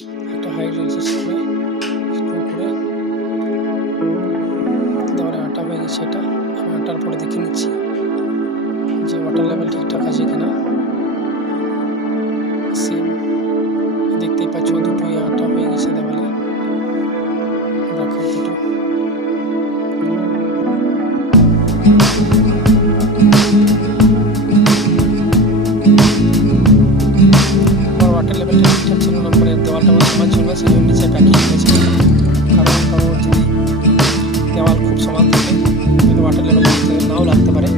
একটা হাইট রয়েছে স্ক্রু করে তারপরে আটা হয়ে গেছে। এটা আমি আটার পরে দেখে নিচ্ছি যে ওয়াটার লেভেল ঠিকঠাক আছে কিনা। সেম দেখতেই পাচ্ছ দুটোই আটা হয়ে গেছে দেওয়ালে রাখার দুটো। ওয়াটার লেভেলটা ঠিকঠাক ছিল না, পরে দেওয়ালটা আমার সমান ছিল না, সেই জন্য নিচে প্যাকিং হয়েছে। কারণ যদি দেওয়াল খুব সমান থাকে কিন্তু ওয়াটার লেভেল নাও লাগতে পারে।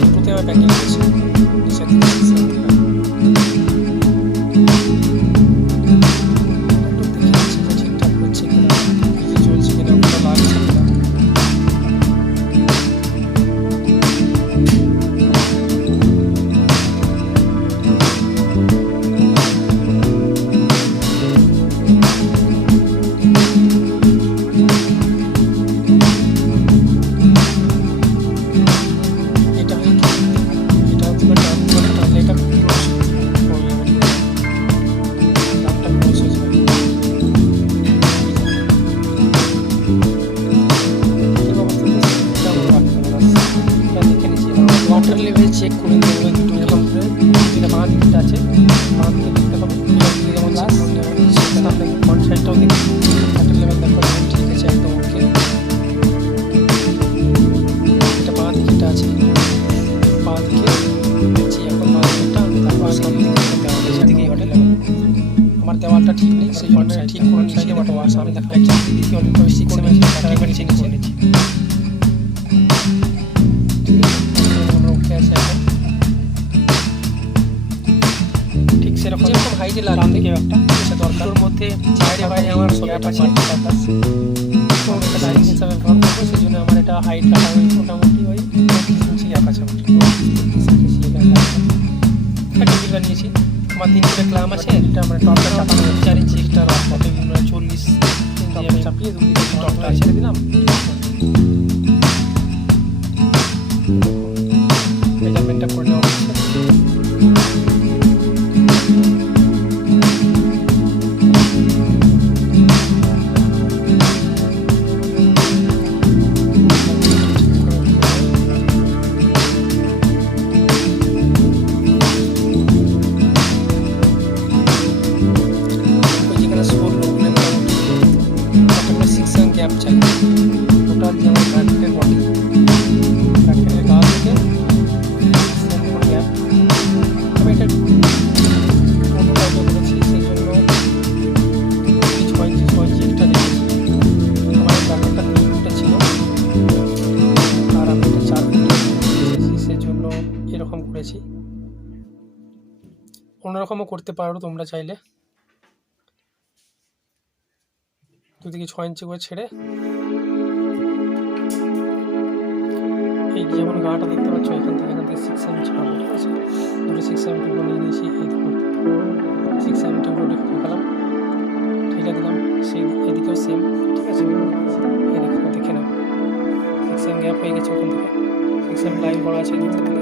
দুটোতে আমার প্যাকিং হয়েছে নিচে থেকে ঠিকঠাক হচ্ছে কিনা, কিছু চলছে কিনা, ওটা লাগছে কিনা। ওয়াটার লেভেল চেক করে নিতে হবে দুটো এরকম করে। যেটা বাঁ দিকটা আছে বাঁ দিকে দেখতে হবে, যেমন সামনে ফ্রন্ট সাইডটাও দেখি ওয়াটার লেভেল দেখো ঠিক আছে একদম ওকে। এটা বাঁ দিকটা আছে, বাঁ দিকে দেখছি এখন বাঁ দিকটা, তারপর সামনে দেওয়াল সেদিকেই ওয়াটার লেভেল। আমার দেওয়ালটা ঠিক নেই সেই জন্য ঠিক কোন সাইডে ওয়াটার সামনে দেখা যাচ্ছে দিকে অনেক বেশি করে নিচে নিচে নিচ্ছি। ঠিক সেরকম হাইটে লাগবে একটা দরকার। ওর মধ্যে বাইরে বাইরে আমার সব আছে ডাইনিং হিসাবে ব্যবহার করবো, সেই জন্য আমার এটা হাইট রাখা হয় মোটামুটি ওই 30 ইঞ্চি গ্যাপ আছে। আমার টেবিল বানিয়েছি, আমার 3 ফুটের ক্লাম আছে। এটা আমার টপটা চাপানো 4 ইঞ্চি একটা রড মতো 40 ইঞ্চি আমি চাপিয়ে দুদিকে টপটা ছেড়ে দিলাম। মেজারমেন্টটা করে নেওয়া হচ্ছে। গ্যাপ চাই টোটাল যেমন ব্র্যাকেটের বডি ব্র্যাকেটের গা থেকে গ্যাপ। আমি এটা অন্য কাজও করেছি সেই জন্য 6 ইঞ্চি একটা দেখেছি। আমার ব্র্যাকেটটা 3 ফুটে ছিল আর আমি এটা 4 ফুটে দিয়েছি, সেই জন্য এরকম করেছি। অন্যরকমও করতে পারো তোমরা চাইলে। দুদিকে 6 ইঞ্চি করে ছেড়ে এই যেমন গাটা দেখতে পাচ্ছ এখান থেকে 6 এম ছাড়াবো, ঠিক আছে। দুটো 6 এম টিউব নিয়ে নিয়েছি, এই দেখো 6 এম টিউব ঢুকালাম, ঢেলে দিলাম। সেই এদিকেও সেম, ঠিক আছে। এই দেখো দেখে নাও 6 এম গ্যাপ হয়ে গেছে, ওখান থেকে 6 এম লাইন করা আছে এদিক থেকে।